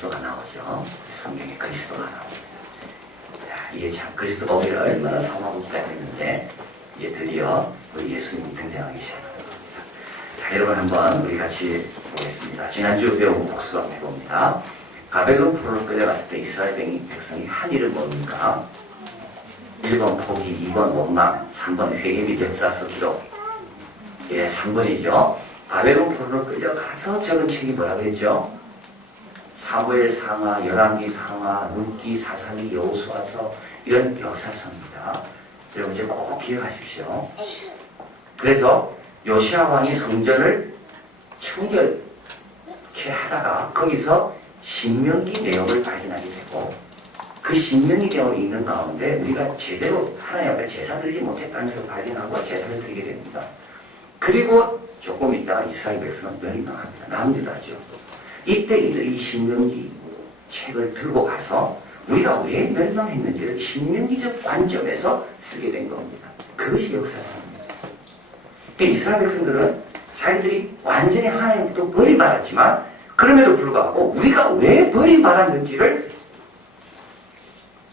그리스도가 나오죠. 성경에 그리스도가 나옵니다. 자, 이게 참 그리스도가 우리를 얼마나 사모하고 기다렸는데 이제 드디어 우리 예수님이 등장하기 시작합니다. 자, 여러분 한번 우리 같이 보겠습니다. 지난주 배운 복습 해봅니다. 바벨론 포로로 끌려갔을 때 이스라엘 백성이 한 일을 뭡니까? 1번 포기, 2번 원망, 3번 회개 및 역사서 기록. 예, 3번이죠. 바벨론 포로로 끌려가서 적은 책이 뭐라고 했죠? 사무엘 상하, 열왕기 상하, 룻기, 사사기, 여호수아서 이런 역사서입니다. 여러분 이제 꼭 기억하십시오. 그래서 요시야 왕이 성전을 청결케 하다가 거기서 신명기 내용을 발견하게 되고 그 신명기 내용을 읽는 가운데 우리가 제대로 하나님 앞에 제사 드리지 못했다는 것을 발견하고 제사를 드리게 됩니다. 그리고 조금 있다가 이스라엘 백성은 멸망합니다. 남유다죠. 이때 이들이 신명기 책을 들고 가서 우리가 왜 멸망했는지를 신명기적 관점에서 쓰게 된 겁니다. 그것이 역사서입니다. 이스라엘 백성들은 자기들이 완전히 하나님부터 버림받았지만 그럼에도 불구하고 우리가 왜 버림받았는지를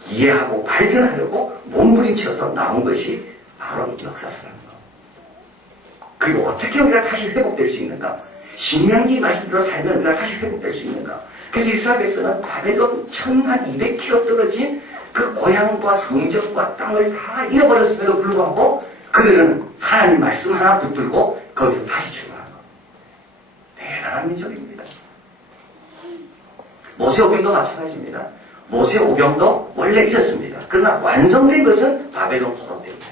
이해하고 발견하려고 몸부림쳐서 나온 것이 바로 역사서라는 것. 그리고 어떻게 우리가 다시 회복될 수 있는가? 신명기 말씀대로 살면 우리가 다시 회복될 수 있는가? 그래서 이스라엘 백성은 바벨론 1200km 떨어진 그 고향과 성전과 땅을 다 잃어버렸음에도 불구하고 그들은 하나님 말씀 하나 붙들고 거기서 다시 출발한 것. 대단한 민족입니다. 모세오경도 마찬가지입니다. 모세오경도 원래 있었습니다. 그러나 완성된 것은 바벨론 포로 때입니다.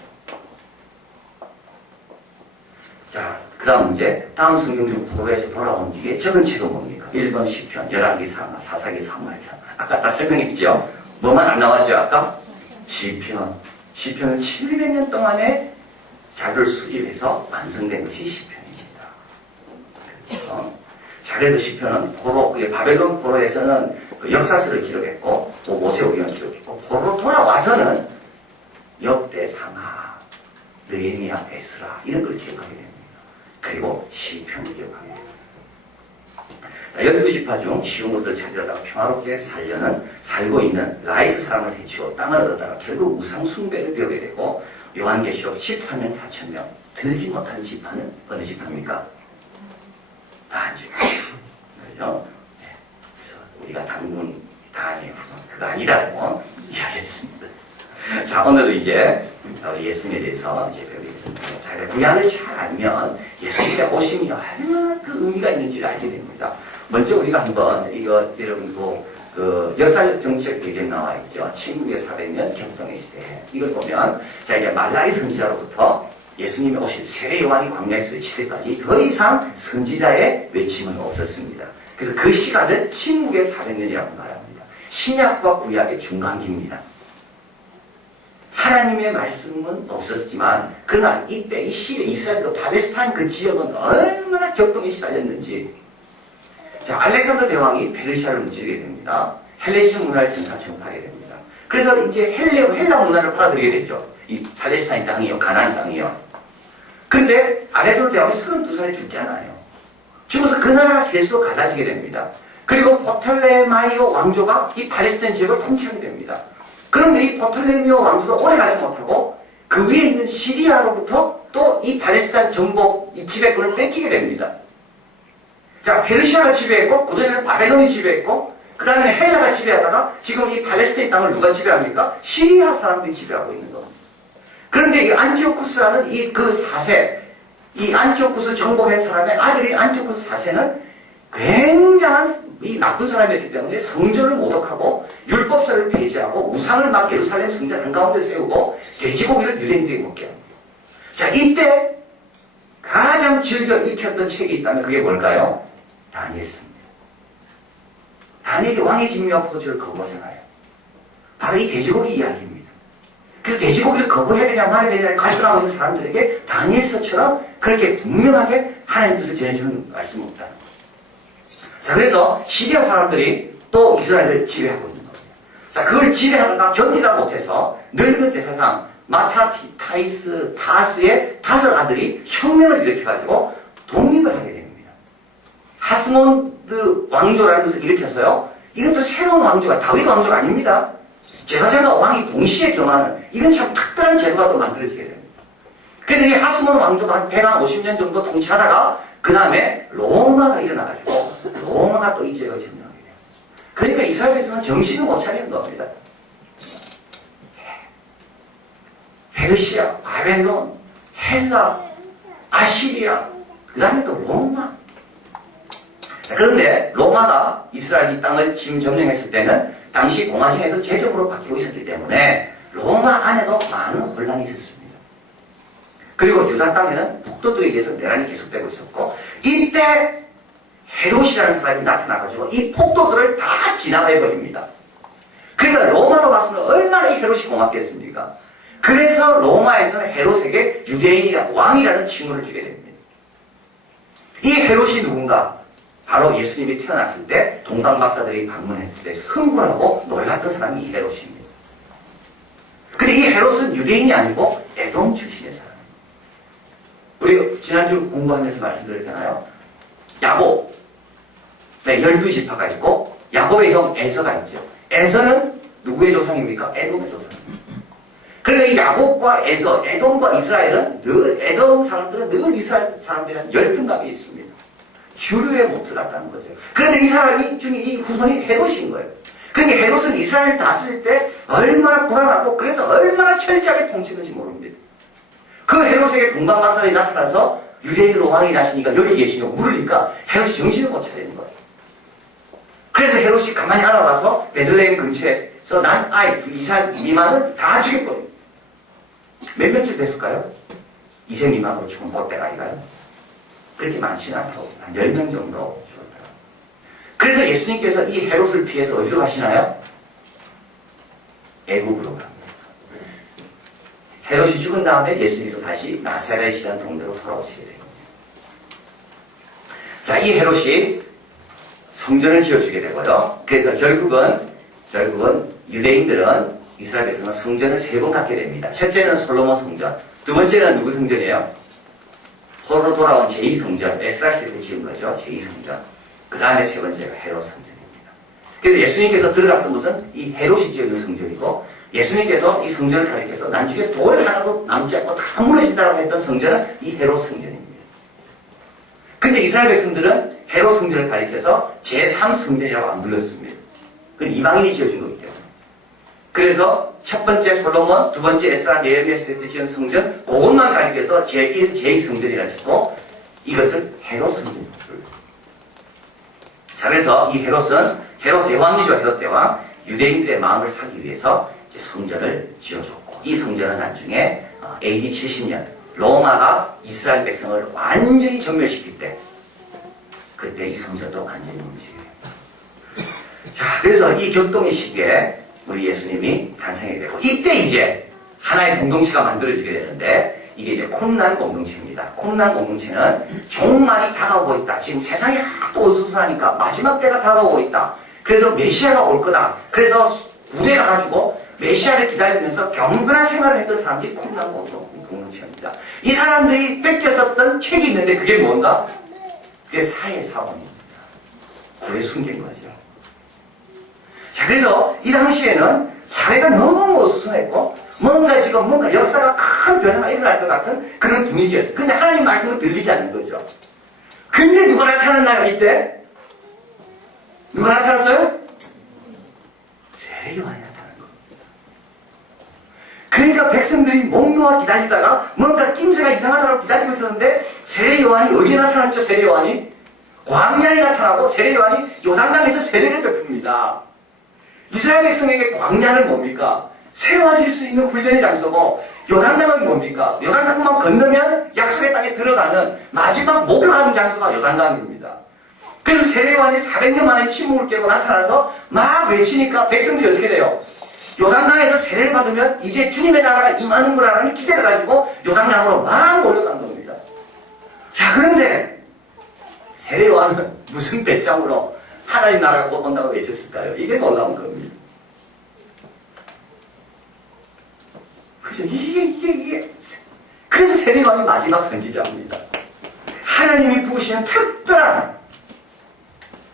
자, 그 다음 이제 다음 성경 중 포로에서 돌아온 뒤에 적은 책은 뭡니까? 1번 시편, 열왕기 상하, 사사기 사무엘상. 아까 다 설명했죠? 뭐만 안 나왔죠? 아까? 시편. 시편은 700년 동안에 자료를 수집해서 완성된 것이 시편입니다. 그렇죠? 자, 그래서 시편은 포로, 바벨론 포로에서는 그 역사서를 기록했고, 모세오경을 기록했고, 포로로 돌아와서는 역대 상하, 느헤미야, 에스라 이런 걸 기록하게 됩니다. 그리고 시편을 기록하게 됩니다. 12지파 중 쉬운 것을 찾으려다가 평화롭게 살고 있는 라이스 사람을 해치고 땅을 얻어다가 결국 우상 숭배를 배우게 되고 요한계시록 14명 4,000명 들지 못한 지파는 어느 지파입니까? 그죠? 네. 그래서 우리가 당군 다니의 후손 그거 아니라고 이야기했습니다. 자, 오늘은 이제 예수님에 대해서 이제 배우겠습니다. 구약을 잘 알면 예수님의 오심이 얼마나 그 의미가 있는지를 알게 됩니다. 먼저 우리가 한번 이거 여러분 그 역사적 정책 얘기에 나와 있죠. 천국의 400년 격동의 시대. 이걸 보면 자 이제 말라기 선지자로부터 예수님이 오신 세례 요한이 광야에서 시대까지 더 이상 선지자의 외침은 없었습니다. 그래서 그 시간을 천국의 400년이라고 말합니다. 신약과 구약의 중간기입니다. 하나님의 말씀은 없었지만 그러나 이때 이 시대 이스라엘 팔레스타인 그 지역은 얼마나 격동에 시달렸는지 자 알렉산더 대왕이 페르시아를 무찌르게 됩니다. 헬레니스 문화를 전파하게 됩니다. 그래서 이제 헬라 문화를 팔아들이게 됐죠. 이 팔레스타인 땅이요, 가나안 땅이요. 근데 알렉산더 대왕이 32살에 죽잖아요. 죽어서 그 나라가 셋으로 갈라지게 됩니다. 그리고 포톨레마이오 왕조가 이 팔레스타인 지역을 통치하게 됩니다. 그런데 이 포톨레미오 왕조가 오래 가지 못하고 그 위에 있는 시리아로부터 또 이 팔레스타인 정복 이 지배권을 뺏기게 됩니다. 자, 페르시아가 지배했고 그전에는 바벨론이 지배했고 그 다음에 헬라가 지배하다가 지금 이 팔레스타인 땅을 누가 지배합니까? 시리아 사람들이 지배하고 있는 겁니다. 그런데 이 안티오쿠스라는 이 그 4세 이 안티오쿠스 정복한 사람의 아들이 안티오쿠스 4세는 굉장한 이 나쁜 사람이었기 때문에 성전을 모독하고 율법서를 폐지하고 우상을 막 예루살렘 성전 한가운데 세우고 돼지고기를 유대인들에게 먹게 합니다. 자, 이때 가장 즐겨 읽혔던 책이 있다면 그게 뭘까요? 다니엘서입니다. 다니엘이 왕의 직무와 포도주를 거부하잖아요. 바로 이 돼지고기 이야기입니다. 그래서 돼지고기를 거부해야 되냐 말아야 되냐 갈등하고 있는 사람들에게 다니엘서처럼 그렇게 분명하게 하나님 뜻을 전해주는 말씀이 없다는 거예요. 자, 그래서 시리아 사람들이 또 이스라엘을 지배하고 있는 겁니다. 자, 그걸 지배하다가 견디다 못해서 늙은 제사장 마타타이스 타스의 5 아들이 혁명을 일으켜가지고 독립을 하게 됩니다. 하스몬드 왕조라는 것을 일으켜서요, 이것도 새로운 왕조가 다윗 왕조가 아닙니다. 제사장과 왕이 동시에 겸하는 이건 참 특별한 제도가 또 만들어지게 됩니다. 그래서 이 하스몬 왕조가 한 150년 정도 통치하다가 그 다음에 로마가 일어나가지고 로마가 또 이 제도를 점령하게 돼요. 그러니까 이스라엘에서는 정신을 못 차리는 겁니다. 페르시아, 바벨론, 헬라, 아시리아, 그 다음에 또 로마. 그런데 로마가 이스라엘 이 땅을 지금 점령했을 때는 당시 공화정에서 제적으로 바뀌고 있었기 때문에 로마 안에도 많은 혼란이 있었습니다. 그리고 유다 땅에는 북도들에 의해서 내란이 계속되고 있었고 이때 헤롯이라는 사람이 나타나가지고 이 폭도들을 다 진압해버립니다. 그러니까 로마로 봐서는 얼마나 이 헤롯이 고맙겠습니까? 그래서 로마에서는 헤롯에게 유대인이라 왕이라는 칭호를 주게 됩니다. 이 헤롯이 누군가? 바로 예수님이 태어났을 때 동방박사들이 방문했을 때 흥분하고 놀랐던 사람이 이 헤롯입니다. 근데 이 헤롯은 유대인이 아니고 에돔 출신의 사람입니다. 우리 지난주 공부하면서 말씀드렸잖아요. 야곱, 네, 12지파가 있고 야곱의 형 에서가 있죠. 에서는 누구의 조상입니까? 에돔의 조상입니다. 그러니까 이 야곱과 에서, 에돔과 이스라엘은 늘, 에돔 사람들은 늘 이스라엘 사람들이랑 열등감이 있습니다. 주류에 못 들어갔다는 거죠. 그런데 이 사람이 중에 이 후손이 헤롯인 거예요. 그러니까 헤롯은 이스라엘을 다스릴 때 얼마나 불안하고 그래서 얼마나 철저하게 통치는지 모릅니다. 그 헤롯에게 동방박사들이 나타나서 유대인으로 왕이 나시니까 여기 계시냐고 물으니까 헤롯이 정신을 못 차리는 거예요. 그래서 헤롯이 가만히 알아봐서 베들레헴 근처에서 난 아이 2살 미만을 다 죽여버립니다. 몇 명쯤 됐을까요? 2세 미만으로 죽은 그때가 아닌가요? 그렇게 많지는 않다고 한 10명 정도 죽었더라고요. 그래서 예수님께서 이 헤롯을 피해서 어디로 가시나요? 애국으로 갑니다. 헤롯이 죽은 다음에 예수님께서 다시 나사렛이라는 동네로 돌아오시게 됩니다. 자, 이 헤롯이 성전을 지어주게 되고요. 그래서 결국은 유대인들은 이스라엘에서는 성전을 3번 갖게 됩니다. 첫째는 솔로몬 성전, 두 번째는 누구 성전이에요? 포로로 돌아온 제2성전, 에스라시 때 지은 거죠. 제2성전. 그 다음에 세 번째가 헤롯 성전입니다. 그래서 예수님께서 들어갔던 곳은 이 헤롯이 지은 성전이고 예수님께서 이 성전을 가리켜서 나중에 돌 하나도 남지 않고 다 무너진다고 했던 성전은 이 헤롯 성전입니다. 근데 이스라엘 백성들은 헤롯 성전을 가리켜서 제3성전이라고 안 불렀습니다. 그건 이방인이 지어준 거기 때문에. 그래서 첫 번째 솔로몬, 두 번째 에스라 네헤미야 시대 때 지은 성전, 그것만 가리켜서 제1, 제2성전이라 했고 이것을 헤롯 성전이라고 불렀습니다. 자, 그래서 이 헤롯은 헤롯 대왕이죠. 헤롯 대왕. 유대인들의 마음을 사기 위해서 이제 성전을 지어줬고 이 성전은 나중에 AD 70년 로마가 이스라엘 백성을 완전히 전멸시킬 때 그때 이 성전도 완전히 무너지게 됩니다. 자, 그래서 이 격동의 시기에 우리 예수님이 탄생하게 되고 이때 이제 하나의 공동체가 만들어지게 되는데 이게 이제 쿰난 공동체입니다. 쿰난 공동체는 종말이 다가오고 있다. 지금 세상이 하도 어수선하니까 마지막 때가 다가오고 있다. 그래서 메시아가 올 거다. 그래서 군에 가가지고 메시아를 기다리면서 경건한 생활을 했던 사람들이 쿰난 공동체입니다. 이 사람들이 뺏겼었던 책이 있는데 그게 뭔가? 그게 사회사원입니다. 구에 숨긴 거죠. 자, 그래서 이 당시에는 사회가 너무 어수선했고 뭔가 역사가 큰 변화가 일어날 것 같은 그런 분위기였어요. 근데 하나님 말씀은 들리지 않는 거죠. 근데 누가 나타났나요, 이때? 누가 나타났어요? 세례요한이 나타난 겁니다. 그러니까 백성들이 목 놓아 기다리다가 뭔가 낌새가 이상하다고 기다리고 있었는데 세례요한이 어디에 나타났죠? 세례요한이? 광야에 나타나고 세례요한이 요단강에서 세례를 베풉니다. 이스라엘 백성에게 광야는 뭡니까? 세워질 수 있는 훈련의 장소고 요단강은 뭡니까? 요단강만 건너면 약속의 땅에 들어가는 마지막 목욕하는 장소가 요단강입니다. 그래서 세례요한이 400년 만에 침묵을 깨고 나타나서 막 외치니까 백성들이 어떻게 돼요? 요단강에서 세례를 받으면 이제 주님의 나라가 임하는구나 라는 기대를 가지고 요단강으로 막 몰려간 겁니다. 자, 그런데 세례요한은 무슨 배짱으로 하나님 나라가 곧 온다고 외쳤을까요? 이게 놀라운 겁니다. 그죠? 이게. 그래서 세례요한이 마지막 선지자입니다. 하나님이 부으시는 특별한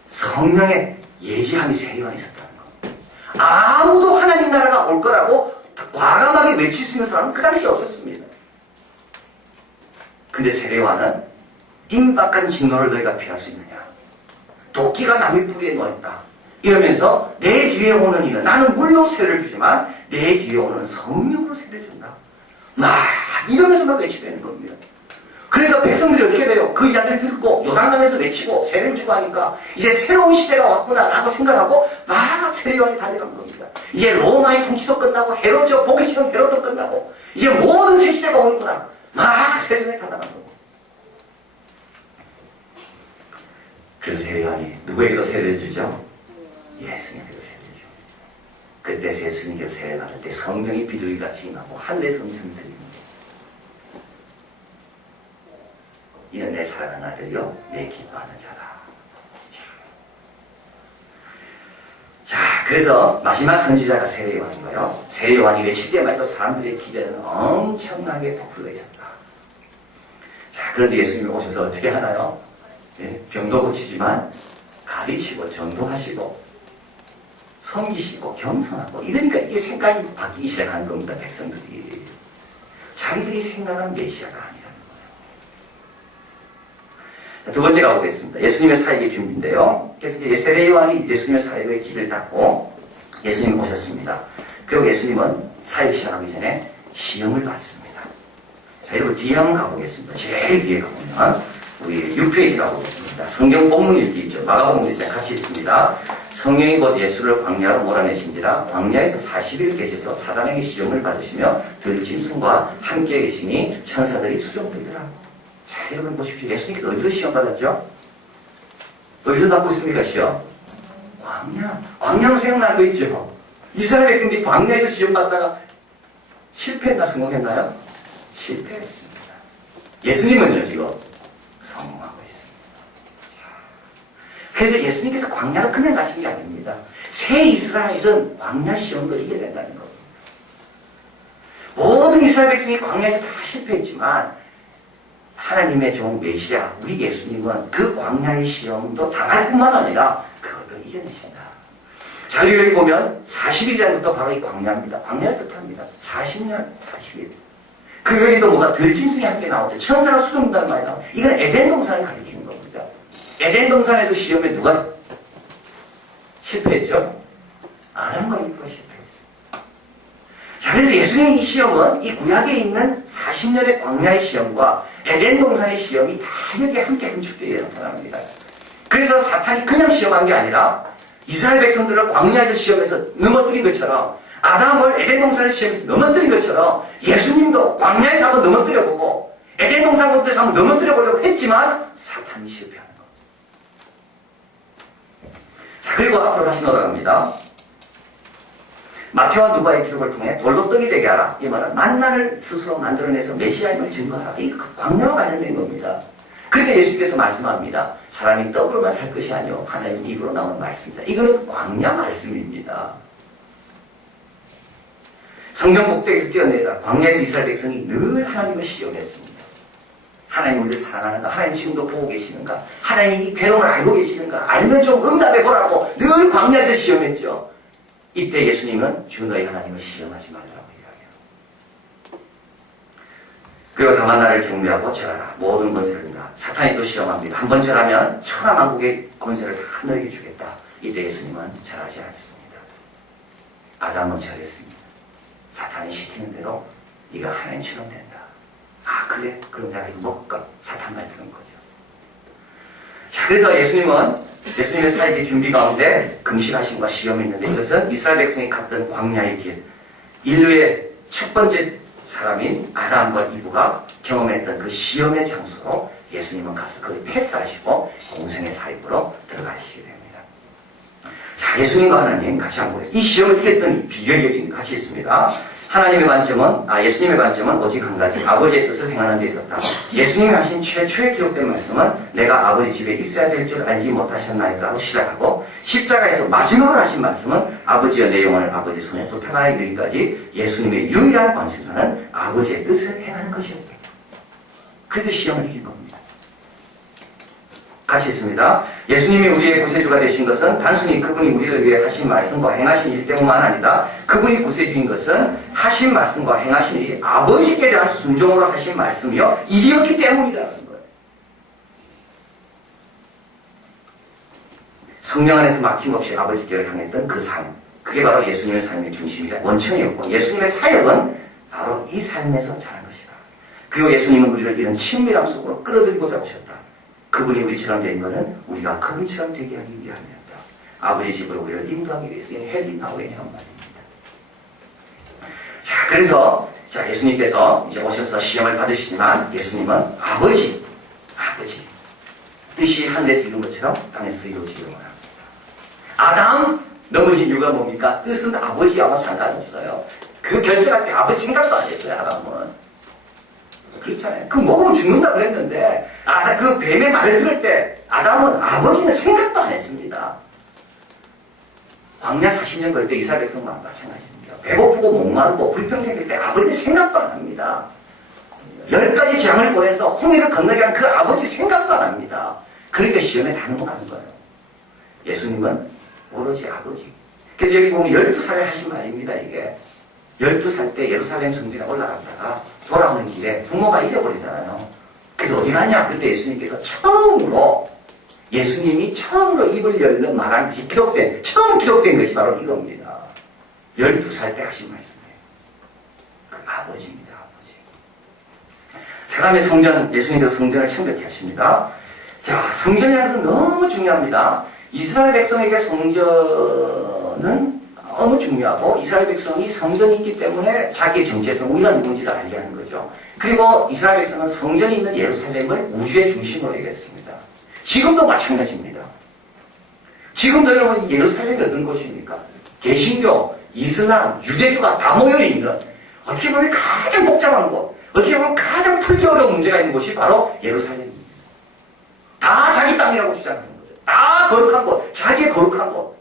성령의 예지함이 세례요한에 있었다는 겁니다. 아무도 하나님 나라가 올 거라고 과감하게 외칠 수 있는 사람은 그 당시에 없었습니다. 근데 세례요한은 임박한 진노를 너희가 피할 수 있느냐? 도끼가 나무 뿌리에 놓였다. 이러면서 내 뒤에 오는 이는 나는 물로 세례를 주지만 내 뒤에 오는 성령으로 세례를 준다. 막 이러면서 막 외치되는 겁니다. 그러니까 백성들이 어떻게 돼요? 그 이야기를 듣고 요단강에서 외치고 세례를 주고 하니까 이제 새로운 시대가 왔구나라고 생각하고 막 세례요한이 달려간 겁니다. 이제 로마의 통치도 끝나고 헤로저 복해시던 헤로도 끝나고 이제 모든 새 시대가 오는구나. 막 세례요한이 달려간 거고. 그래서 세례요한이 누구에게도 세례를 주죠? 예수님께도 세례를 줘. 그때 예수님께서 세례를 받을 때 성령이 비둘기같이 임하고 하늘에서 음성이 들립니다. 이는 내 사랑하는 아들이요 내 기뻐하는 자다. 자, 그래서 마지막 선지자가 세례요한인 거예요. 세례요한이 외칠 때마다 사람들의 기대는 엄청나게 부풀어 있었다. 자, 그런데 예수님이 오셔서 어떻게 하나요? 네, 병도 고치지만 가르치고 전도하시고 섬기시고 겸손하고 이러니까 이게 생각이 바뀌기 시작하는 겁니다. 백성들이 자기들이 생각한 메시아가 아니라는 거예요. 두 번째 가보겠습니다. 예수님의 사역의 준비인데요. 그래서 이제 세례요한이 예수님의 사역의 길을 닦고 예수님 오셨습니다. 그리고 예수님은 사역 시작하기 전에 시험을 받습니다. 자, 여러분 뒤에 한번 가보겠습니다. 제일 뒤에 가보면 우리 6페이지 가보겠습니다. 성경 본문 읽기 있죠. 마가복음 이제 같이 있습니다. 성령이 곧 예수를 광야로 몰아내신지라 광야에서 40일 계셔서 사단에게 시험을 받으시며 들짐승과 함께 계시니 천사들이 수종되더라. 자, 여러분 보십시오. 예수님께서 어디서 시험 받았죠? 어디서 받고 있습니까, 시험? 광야로 생각난 거 있죠? 이스라엘 백성들이 광야에서 시험 받다가 실패했나 성공했나요? 실패했습니다. 예수님은요, 지금 성공하고 있습니다. 그래서 예수님께서 광야로 그냥 가신 게 아닙니다. 새 이스라엘은 광야 시험도 이겨야 된다는 겁니다. 모든 이스라엘 백성이 광야에서 다 실패했지만 하나님의 종 메시아 우리 예수님은 그 광야의 시험도 당할 뿐만 아니라 그것도 이겨내신다. 자, 그리고 여기 보면 40일이라는 것도 바로 이 광야입니다. 광야를 뜻합니다. 40년, 40일. 그 외에도 뭐가 들짐승이 함께 나오죠. 천사가 수종된다는 말이 나와요. 이건 에덴 동산을 가리키는 겁니다. 에덴 동산에서 시험에 누가 실패했죠? 아담과 이브가 실패했어요. 자, 그래서 예수님의 이 시험은 이 구약에 있는 40년의 광야의 시험과 에덴 동산의 시험이 다 여기 함께 함축되어 나타납니다. 그래서 사탄이 그냥 시험한 게 아니라 이스라엘 백성들을 광야에서 시험해서 넘어뜨린 것처럼 아담을 에덴 동산에서 시험해서 넘어뜨린 것처럼 예수님도 광야에서 한번 넘어뜨려보고 에덴 동산부터 한번 넘어뜨려보려고 했지만 사탄이 실패하는 겁니다. 자, 그리고 앞으로 다시 돌아갑니다. 마태와 누가의 기록을 통해 돌로 떡이 되게 하라. 이 말은 만나를 스스로 만들어내서 메시아임을 증거하라. 이게 광야와 관련된 겁니다. 그런데 예수께서 말씀합니다. 사람이 떡으로만 살 것이 아니요 하나님 입으로 나오는 말씀이다. 이거는 광야 말씀입니다. 성경 꼭대기에서 뛰어내다 광야에서 이스라엘 백성이 늘 하나님을 시험했습니다. 하나님 우리를 사랑하는가? 하나님 지금도 보고 계시는가? 하나님이 이 괴로움을 알고 계시는가? 알면 좀 응답해보라고 늘 광야에서 시험했죠. 이때 예수님은 주 너희 하나님을 시험하지 말라고 이야기해요. 그리고 다만 나를 경배하고 절하라. 모든 권세를 준다. 사탄이 또 시험합니다. 한 번 절하면 천하만국의 권세를 다 너에게 주겠다. 이때 예수님은 절하지 않습니다. 아담은 절했습니다. 사탄이 시키는 대로 네가 하나님처럼 된다. 아 그래? 그럼 내가 이거 먹을까? 사탄 말 들은 거죠. 자, 그래서 예수님의 사역의 준비 가운데 금식하심과 시험이 있는데 이것은 이스라엘 백성이 갔던 광야의 길, 인류의 첫 번째 사람인 아담과 이브가 경험했던 그 시험의 장소로 예수님은 가서 그걸 패스하시고 공생의 사역으로 들어가시게 됩니다. 자, 예수님과 하나님 같이 한번 보겠습니다. 이 시험을 이겼던 비결이 여기 같이 있습니다. 예수님의 관점은 오직 한 가지, 아버지의 뜻을 행하는 데 있었다. 예수님이 하신 최초의 기록된 말씀은 내가 아버지 집에 있어야 될 줄 알지 못하셨나이까 하고 시작하고, 십자가에서 마지막으로 하신 말씀은 아버지여 내 영혼을 아버지 손에 도탄하여 이르기까지 예수님의 유일한 관심사는 아버지의 뜻을 행하는 것이었다. 그래서 시험을 이긴 겁니다. 같이 있습니다. 예수님이 우리의 구세주가 되신 것은 단순히 그분이 우리를 위해 하신 말씀과 행하신 일 때문만 아니다. 그분이 구세주인 것은 하신 말씀과 행하신 일이 아버지께 대한 순종으로 하신 말씀이요 일이었기 때문이라는 거예요. 성령 안에서 막힘없이 아버지께를 향했던 그 삶, 그게 바로 예수님의 삶의 중심이자 원천이었고 예수님의 사역은 바로 이 삶에서 자란 것이다. 그리고 예수님은 우리를 이런 친밀함 속으로 끌어들이고자 오셨다. 그분이 우리처럼 된 것은 우리가 그분처럼 되게 하기 위함이었다. 아버지 집으로 우리를 인도하기 위해서 헤드 나웨이란 말입니다. 자, 그래서 예수님께서 이제 오셔서 시험을 받으시지만 예수님은 아버지 뜻이 하늘에서 이룬 것처럼 땅에서 이루어지기를 원합니다. 아담 넘어진 이유가 뭡니까? 뜻은 아버지와 상관없어요. 그 결정할 때 아버지 생각도 안 했어요. 아담은. 그렇잖아요. 그거 먹으면 죽는다 그랬는데 그 뱀의 말을 들을 때 아담은 아버지는 생각도 안 했습니다. 광야 40년 걸릴 때 이스라엘 백성과 마찬가지입니다. 배고프고 목마르고 불평생길 때 아버지는 생각도 안 합니다. 10가지 재앙을 보내서 홍해를 건너게 한 그 아버지 생각도 안 합니다. 그러니까 시험에 다 넘어가는 거예요. 예수님은 오로지 아버지. 그래서 여기 보면 12살에 하신 말입니다. 이게 12살 때 예루살렘 성전에 올라갔다가 돌아오는 길에 부모가 잊어버리잖아요. 그래서 어디 가냐? 그때 예수님께서 예수님이 처음으로 입을 열는 말한 것이 처음 기록된 것이 바로 이겁니다. 12살 때 하신 말씀이에요. 그 아버지입니다. 아버지. 자, 다음에 성전, 예수님께서 성전을 창백케 하십니다. 자, 성전이라는 것은 너무 중요합니다. 이스라엘 백성에게 성전은 너무 중요하고 이스라엘 백성이 성전이 있기 때문에 자기의 정체성, 우리가 누군지를 알게 하는 거죠. 그리고 이스라엘 백성은 성전이 있는 예루살렘을 우주의 중심으로 얘기했습니다. 지금도 마찬가지입니다. 지금도 여러분 예루살렘이 어떤 곳입니까? 개신교, 이슬람, 유대교가 다 모여있는 어떻게 보면 가장 복잡한 곳, 어떻게 보면 가장 풀기 어려운 문제가 있는 곳이 바로 예루살렘입니다. 다 자기 땅이라고 주장하는 거죠. 다 거룩한 곳, 자기의 거룩한 곳.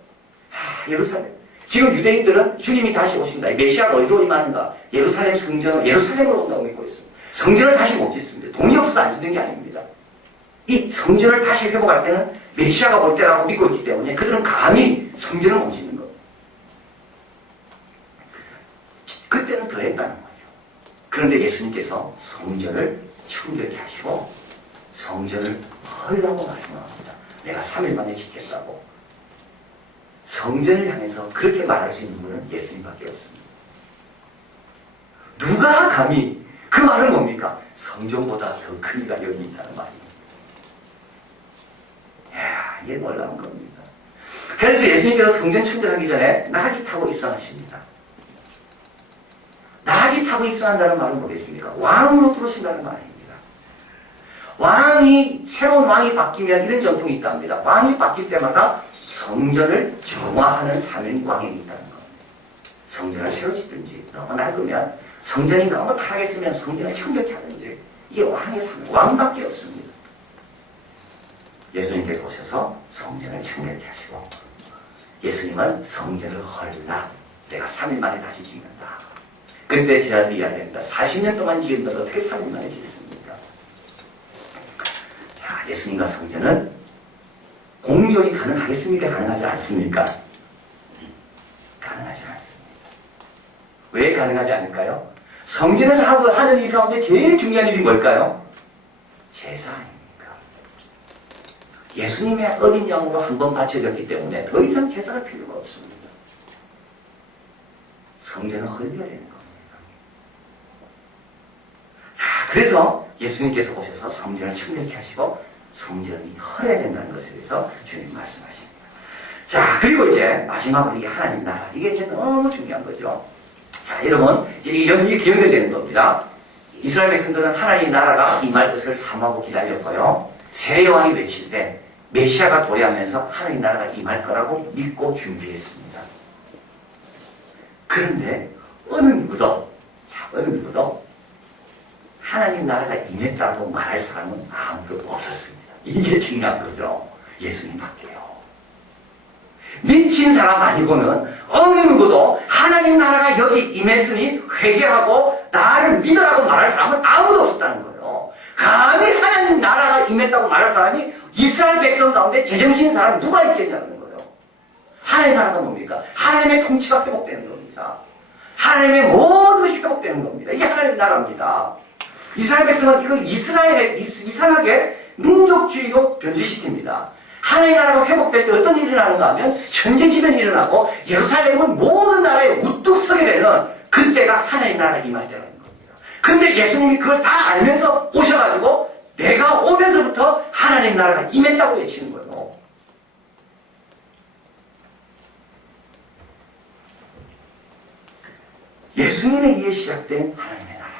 예루살렘. 지금 유대인들은 주님이 다시 오신다. 메시아가 어디로 임하는가? 예루살렘 성전을 예루살렘으로 온다고 믿고 있습니다. 성전을 다시 못 짓습니다. 돈이 없어서 안 짓는 게 아닙니다. 이 성전을 다시 회복할 때는 메시아가 올 때라고 믿고 있기 때문에 그들은 감히 성전을 못 짓는 겁니다. 그때는 더 했다는 거죠. 그런데 예수님께서 성전을 청결케 하시고 성전을 헐라고 말씀합니다. 내가 3일 만에 짓겠다고. 성전을 향해서 그렇게 말할 수 있는 분은 예수님밖에 없습니다. 누가 감히 그 말은 뭡니까? 성전보다 더 큰 이가 여기 있다는 말입니다. 이야, 이게 놀라운 겁니다. 그래서 예수님께서 성전 청결하기 전에 나귀 타고 입성하십니다. 나귀 타고 입성한다는 말은 뭐겠습니까? 왕으로 들어오신다는 말입니다. 새로운 왕이 바뀌면 이런 전통이 있답니다. 왕이 바뀔 때마다 성전을 정화하는 사명이 왕에게 있다는 겁니다. 성전을 새로 짓든지 너무 낡으면 성전이 너무 타락했으면 성전을 청결케 하든지 이게 왕의 사명, 왕밖에 없습니다. 예수님께서 오셔서 성전을 청결케 하시고 예수님은 성전을 헐라 내가 3일 만에 다시 짓는다. 그때 제자들이 이야기합니다. 40년 동안 지은데 어떻게 3일 만에 짓습니까? 자, 예수님과 성전은 공존이 가능하겠습니까? 가능하지 않습니까? 가능하지 않습니다. 왜 가능하지 않을까요? 성전에서 하는 일 가운데 제일 중요한 일이 뭘까요? 제사 아닙니까? 예수님의 어린 양으로 한 번 바쳐졌기 때문에 더 이상 제사가 필요가 없습니다. 성전을 헐려야 되는 겁니다. 그래서 예수님께서 오셔서 성전을 청결케 하시고 성전이 헐어야 된다는 것에 대해서 주님 말씀하십니다. 자, 그리고 이제 마지막으로 이게 하나님 나라. 이게 이제 너무 중요한 거죠. 자, 여러분, 이제 이게 기억되는 겁니다. 이스라엘 백성들은 하나님 나라가 임할 것을 사모하고 기다렸고요. 세례요한이 외칠 때 메시아가 도래하면서 하나님 나라가 임할 거라고 믿고 준비했습니다. 그런데 어느 누구도 하나님 나라가 임했다고 말할 사람은 아무도 없었습니다. 이게 중요한 거죠. 예수님밖에요. 미친 사람 아니고는 어느 누구도 하나님 나라가 여기 임했으니 회개하고 나를 믿으라고 말할 사람은 아무도 없었다는 거예요. 감히 하나님 나라가 임했다고 말할 사람이 이스라엘 백성 가운데 제정신인 사람 누가 있겠냐는 거예요. 하나님의 나라가 뭡니까? 하나님의 통치가 회복되는 겁니다. 하나님의 모든 것이 회복되는 겁니다. 이게 하나님의 나라입니다. 이스라엘 백성은 이걸 이상하게 민족주의로 변질시킵니다. 하나님의 나라가 회복될 때 어떤 일이 일어나는가 하면 천재지변이 일어나고 예루살렘은 모든 나라에 우뚝 서게 되는 그때가 하나님의 나라가 임할 때라는 겁니다. 근데 예수님이 그걸 다 알면서 오셔가지고 내가 오면서부터 하나님의 나라가 임했다고 외치는 거예요. 예수님에 의해 시작된 하나님의 나라.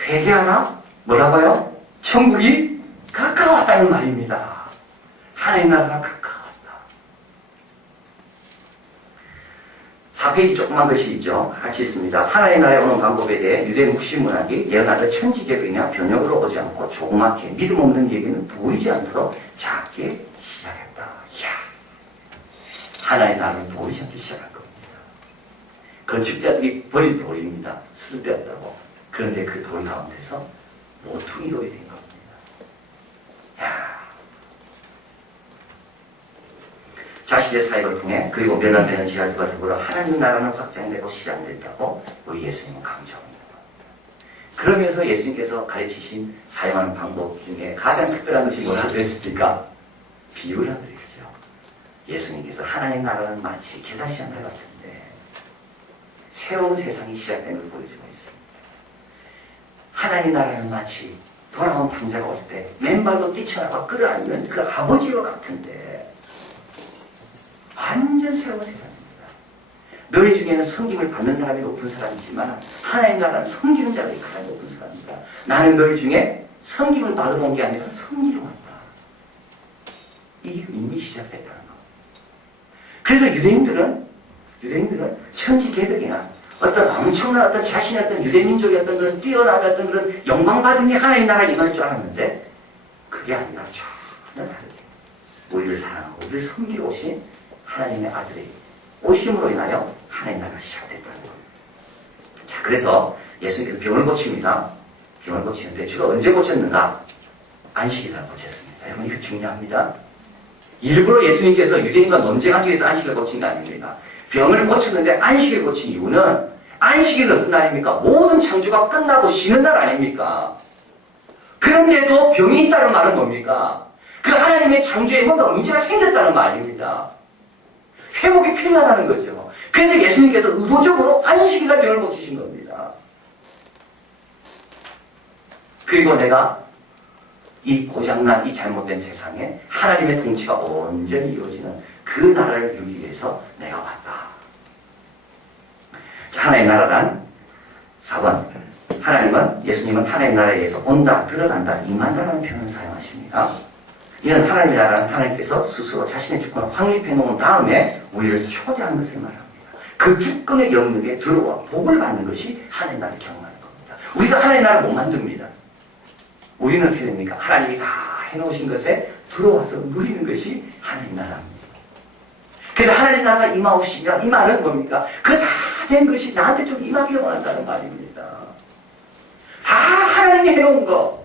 회개하나? 뭐라고요? 천국이 가까웠다는 말입니다. 하나님의 나라가 가까웠다. 4페이지 조그만 것이 있죠. 같이 있습니다. 하나님의 나라에 오는 방법에 대해 유대 묵시 문학이 예언하듯 천지개벽이나 변혁으로 오지 않고 조그맣게 믿음 없는 얘기는 보이지 않도록 작게 시작했다. 이야, 하나님의 나라는 보이지 않게 시작한 겁니다. 건축자들이 버린 돌입니다. 쓸데없다고. 그런데 그 돌 가운데서 모퉁이 돌이 된 겁니다. 야, 자신의 사역을 통해 그리고 변화되는 지하들과 더불어 하나님 나라는 확장되고 시작됐다고 우리 예수님은 강조합니다. 그러면서 예수님께서 가르치신 사용하는 방법 중에 가장 특별한 것이 뭐라고 그랬습니까? 비유라고 그랬죠. 예수님께서 하나님 나라는 마치 계산시장과 같은데 새로운 세상이 시작되는 걸 보여주고 있습니다. 하나님 나라는 마치 돌아온 탕자가 올 때 맨발로 뛰쳐나가 끌어안는 그 아버지와 같은데 완전 새로운 세상입니다. 너희 중에는 섬김을 받는 사람이 높은 사람이지만 하나님 나라는 섬기는 자들이 가장 높은 사람입니다. 나는 너희 중에 섬김을 받으러 온 게 아니라 섬기러 왔다. 이게 이미 시작됐다는 거. 그래서 유대인들은 천지개벽이나 어떤 엄청난 어떤 자신의 어떤 유대민족의 어떤 그런 뛰어난 어떤 그런 영광받은 게 하나님 나라에 임할 줄 알았는데 그게 아니라 전혀 다르게 우리를 사랑하고 우리를 섬기러 오신 하나님의 아들의 오심으로 인하여 하나님 나라가 시작됐다는 겁니다. 자, 그래서 예수님께서 병을 고칩니다. 병을 고치는데 주로 언제 고쳤는가? 안식일날 고쳤습니다. 여러분 이거 중요합니다. 일부러 예수님께서 유대인과 논쟁하기 위해서 안식일을 고친 게 아닙니다. 병을 고쳤는데 안식일 고친 이유는 안식일 어떤 날입니까? 모든 창조가 끝나고 쉬는 날 아닙니까? 그런데도 병이 있다는 말은 뭡니까? 그 하나님의 창조에 뭔가 문제가 생겼다는 말입니다. 회복이 필요하다는 거죠. 그래서 예수님께서 의도적으로 안식일날 병을 고치신 겁니다. 그리고 내가 이 고장난 이 잘못된 세상에 하나님의 통치가 온전히 이루어지는 그 나라를 이루기 위해서 내가 왔다. 자, 하나님의 나라란 4번. 예수님은 하나님의 나라에 의해서 온다, 들어간다, 임한다라는 표현을 사용하십니다. 이는 하나님의 나라는 하나님께서 스스로 자신의 주권을 확립해 놓은 다음에 우리를 초대하는 것을 말합니다. 그 주권의 영역에 들어와 복을 받는 것이 하나님의 나라를 경험하는 겁니다. 우리가 하나님의 나라를 못 만듭니다. 우리는 어떻게 됩니까? 하나님이 다 해놓으신 것에 들어와서 누리는 것이 하나님의 나라입니다. 그래서 하나님 나라가 임하옵시며 이 말은 뭡니까? 그 다 된 것이 나한테 좀 임하기를 원한다는 말입니다. 다 하나님이 해놓은 거.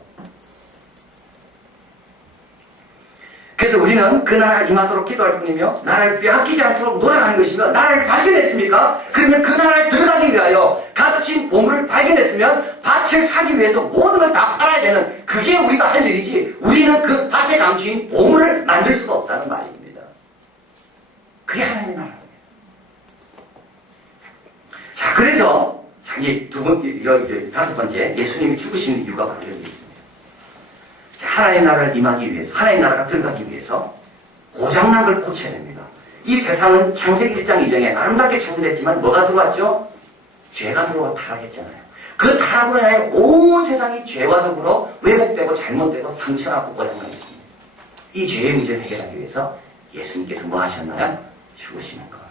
그래서 우리는 그 나라가 임하도록 기도할 뿐이며 나라를 빼앗기지 않도록 노력하는 것이며 나라를 발견했습니까? 그러면 그 나라에 들어가기 위하여 값진 보물을 발견했으면 밭을 사기 위해서 모든 걸 다 팔아야 되는 그게 우리가 할 일이지 우리는 그 밭에 감추인 보물을 만들 수가 없다는 말입니다. 그게 하나님의 나라입니다. 자, 그래서 자기 다섯 번째 예수님이 죽으시는 이유가 바로 여기 있습니다. 자, 하나님의 나라를 임하기 위해서 하나님의 나라가 들어가기 위해서 고장난 걸 고쳐야 됩니다. 이 세상은 창세기 1장 2장에 아름답게 창조됐지만 뭐가 들어왔죠? 죄가 들어와 타락했잖아요. 그 타락으로 인하여 온 세상이 죄와 더불어 왜곡되고 잘못되고 상처나고 고장나 있습니다. 이 죄의 문제를 해결하기 위해서 예수님께서 뭐 하셨나요? 죽으시는 겁니다.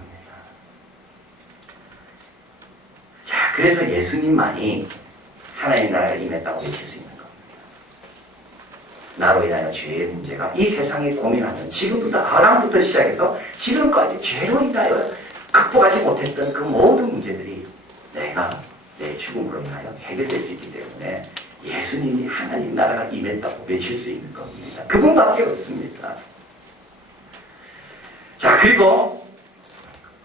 자, 그래서 예수님만이 하나님의 나라를 임했다고 외칠 수 있는 겁니다. 나로 인하여 죄의 문제가 이 세상에 고민하는 지금부터 아담부터 시작해서 지금까지 죄로 인하여 극복하지 못했던 그 모든 문제들이 내가 내 죽음으로 인하여 해결될 수 있기 때문에 예수님이 하나님 나라가 임했다고 외칠 수 있는 겁니다. 그분밖에 없습니다. 자, 그리고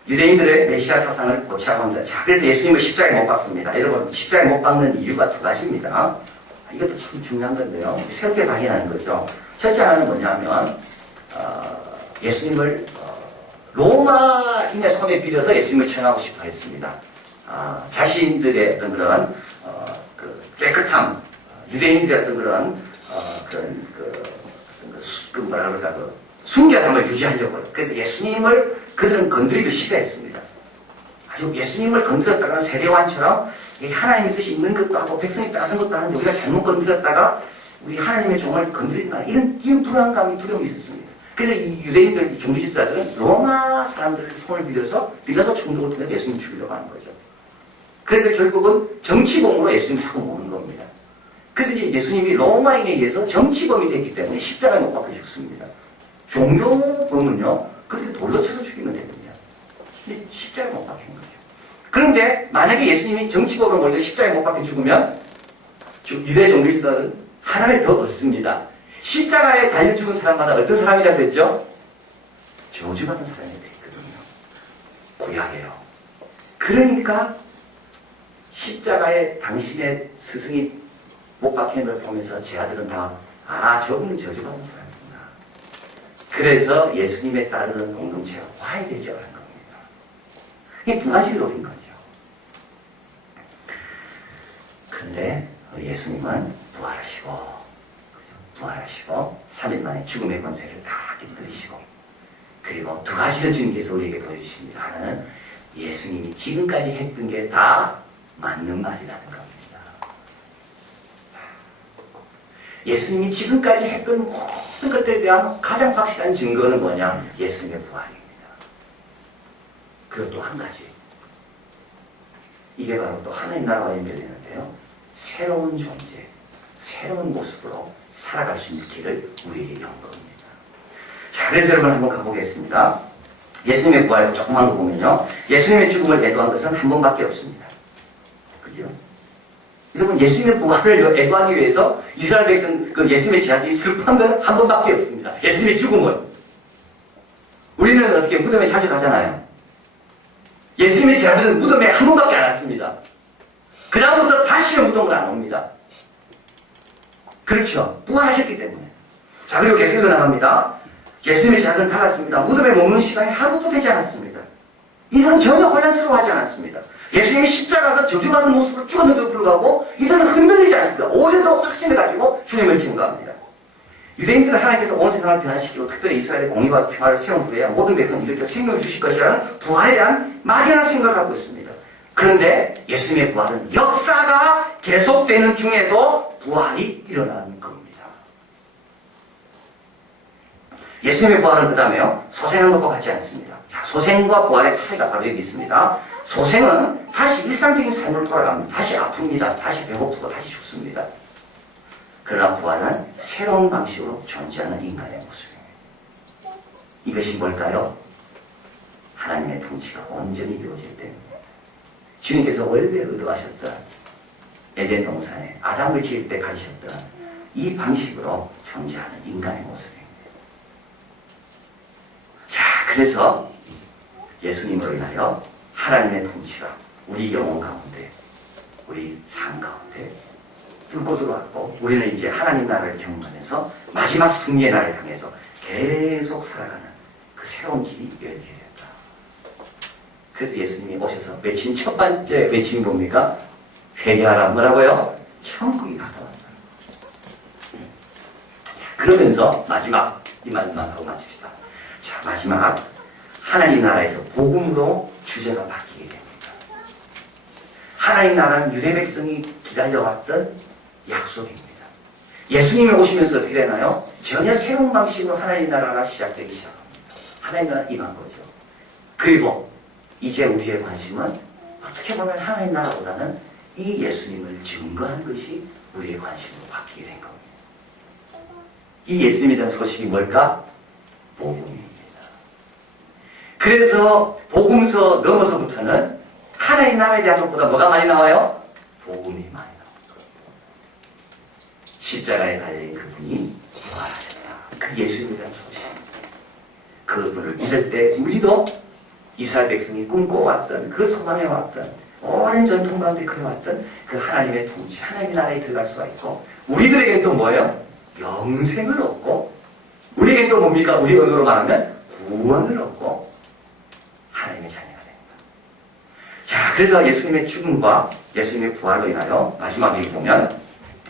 유대인들의 메시아 사상을 고치라고 합니다. 자, 그래서 예수님을 십자가에 못 박습니다. 여러분, 십자가에 못 박는 이유가 두 가지입니다. 이것도 참 중요한 건데요. 새롭게 발견하는 거죠. 첫째 하나는 뭐냐면, 예수님을 로마인의 손에 빌려서 예수님을 처형하고 싶어 했습니다. 자신들의 어떤 그런 깨끗함, 유대인들의 어떤 그런 뭐라 그럴까, 순결함을 유지하려고 해요. 그래서 예수님을 그들은 건드리기 싫어했습니다. 아주 예수님을 건드렸다가 세례관처럼 하나님의 뜻이 있는 것도 하고 백성이 따른 것도 하는데 우리가 잘못 건드렸다가 우리 하나님의 종을 건드린다. 이런 불안감이 두려움이 있었습니다. 그래서 이 유대인들, 종교지도자들은 로마 사람들의 손을 빌려서 충동을 통해서 예수님 죽이려고 하는 거죠. 그래서 결국은 정치범으로 예수님 사고 모는 겁니다. 그래서 이제 예수님이 로마인에 의해서 정치범이 됐기 때문에 십자가에 못 박혀 죽습니다. 종교범은요, 그렇게 돌로 쳐서 죽이면 됩니다. 근데 십자가에 못 박힌 거죠. 그런데 만약에 예수님이 정치범으로 몰려 십자가에 못 박혀 죽으면 유대 종교지도자들은 하나를 더 얻습니다. 십자가에 달려 죽은 사람마다 어떤 사람이라 그랬죠? 저주받은 사람이 되거든요. 구약이에요. 그러니까 십자가에 당신의 스승이 못 박히는 걸 보면서 제 아들은 다, 저분은 저주받은 사람이구나. 그래서 예수님에 따르는 공동체가 화해되지 않은 겁니다. 이게 두 가지를 노린 거죠. 그런데 예수님은 부활하시고 3일 만에 죽음의 권세를 다 깨뜨리시고, 그리고 두 가지를 주님께서 우리에게 보여주십니다. 하나는 예수님이 지금까지 했던 게 다 맞는 말이라는 겁니다. 예수님이 지금까지 했던 모든 것들에 대한 가장 확실한 증거는 뭐냐? 예수님의 부활입니다. 그리고 또 한 가지, 이게 바로 또 하나님 나라와 연결되는데요. 새로운 존재, 새로운 모습으로 살아갈 수 있는 길을 우리에게 연 겁니다. 자, 그래서 여러분 한번 가보겠습니다. 예수님의 부활을 조금만 더 보면요, 예수님의 죽음을 애도한 것은 한 번밖에 없습니다. 그죠? 여러분, 예수님의 부활을 애도하기 위해서 이스라엘 백성, 예수님의 제자들이 슬퍼한 건 한 번밖에 없습니다. 예수님의 죽음을. 우리는 어떻게 무덤에 자주 가잖아요. 예수님의 제자들은 무덤에 한 번밖에 안 왔습니다. 그 다음부터 다시는 무덤을 안 옵니다. 그렇죠. 부활하셨기 때문에. 자, 그리고 계속 나갑니다. 예수님의 제자들은 달랐습니다. 무덤에 머무는 시간이 하루도 되지 않았습니다. 이들은 전혀 혼란스러워하지 않았습니다. 예수님이 십자가에서 저주받는 모습으로 죽었는데도 불구하고 이들은 흔들리지 않습니다. 오히려 더 확신을 가지고 주님을 증거합니다. 유대인들은 하나님께서 온 세상을 변화시키고 특별히 이스라엘의 공의와 평화를 세운 후에 모든 백성들에게 생명을 주실 것이라는 부활에 대한 막연한 생각을 하고 있습니다. 그런데 예수님의 부활은 역사가 계속되는 중에도 부활이 일어나는 겁니다. 예수님의 부활은 그 다음에요, 소생한 것과 같지 않습니다. 자, 소생과 부활의 차이가 바로 여기 있습니다. 소생은 다시 일상적인 삶으로 돌아갑니다. 다시 아픕니다. 다시 배고프고 다시 죽습니다. 그러나 부활은 새로운 방식으로 존재하는 인간의 모습입니다. 이것이 뭘까요? 하나님의 통치가 온전히 이루어질 때입니다. 주님께서 원래 의도하셨던 에덴 동산에 아담을 지을 때 가지셨던 이 방식으로 존재하는 인간의 모습입니다. 자, 그래서 예수님으로 인하여 하나님의 통치가 우리 영혼 가운데, 우리 삶 가운데 뚫고 들어왔고, 우리는 이제 하나님 나라를 경험하면서 마지막 승리의 날을 향해서 계속 살아가는 그 새로운 길이 열리게 됐다. 그래서 예수님이 오셔서 외친 첫 번째 외침이 뭡니까? 회개하라. 뭐라고요? 천국이 가까웠다. 그러면서 마지막 이 말만 하고 마칩시다. 자, 마지막 하나님 나라에서 복음으로 주제가 바뀌게 됩니다. 하나님 나라는 유대 백성이 기다려왔던 약속입니다. 예수님이 오시면서 어떻게 되나요? 전혀 새로운 방식으로 하나님 나라가 시작되기 시작합니다. 하나님 나라 임한 거죠. 그리고 이제 우리의 관심은 어떻게 보면 하나님 나라보다는 이 예수님을 증거하는 것이 우리의 관심으로 바뀌게 된 겁니다. 이 예수님에 대한 소식이 뭘까? 복음입니다. 그래서 복음서 넘어서부터는 하나님 나라에 대한 것보다 뭐가 많이 나와요? 복음이 많이 나옵니다. 십자가에 달린 그분이 부활하셨다. 그 예수님이라는 소식. 그분을 믿을 때 우리도 이스라엘 백성이 꿈꿔왔던 그 소망해 왔던 오랜 전통 가운데 그려왔던 그 하나님의 통치, 하나님의 나라에 들어갈 수가 있고 우리들에게는 또 뭐예요? 영생을 얻고 우리에게는 또 뭡니까? 우리 언어로 말하면 구원을 얻고 하나님의 자녀가 됩니다. 자, 그래서 예수님의 죽음과 예수님의 부활로 인하여 마지막에 보면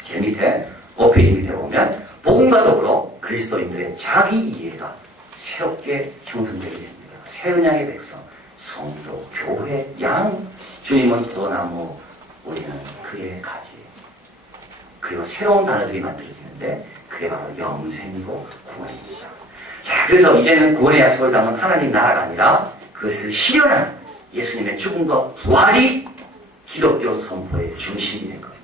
제 밑에 5페이지 밑에 보면 복음과 더불어 그리스도인들의 자기 이해가 새롭게 형성되게 됩니다. 새 언약의 백성, 성도, 교회, 양, 주님은 포도나무, 우리는 그의 가지. 그리고 새로운 단어들이 만들어지는데 그게 바로 영생이고 구원입니다. 자, 그래서 이제는 구원의 약속을 담은 하나님 나라가 아니라 그것을 실현한 예수님의 죽음과 부활이 기독교 선포의 중심이 된 겁니다.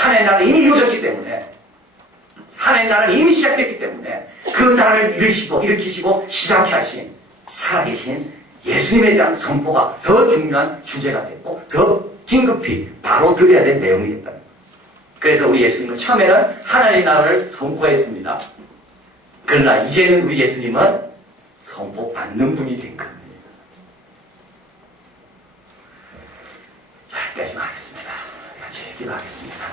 하나님의 나라는 이미 이루어졌기 때문에 하나님의 나라는 이미 시작됐기 때문에 그 나라를 일으키시고 시작케 하신 살아계신 예수님에 대한 선포가 더 중요한 주제가 됐고 더 긴급히 바로 드려야 될 내용이 됐다. 그래서 우리 예수님은 처음에는 하나님의 나라를 선포했습니다. 그러나 이제는 우리 예수님은 선포받는 분이 된 겁니다.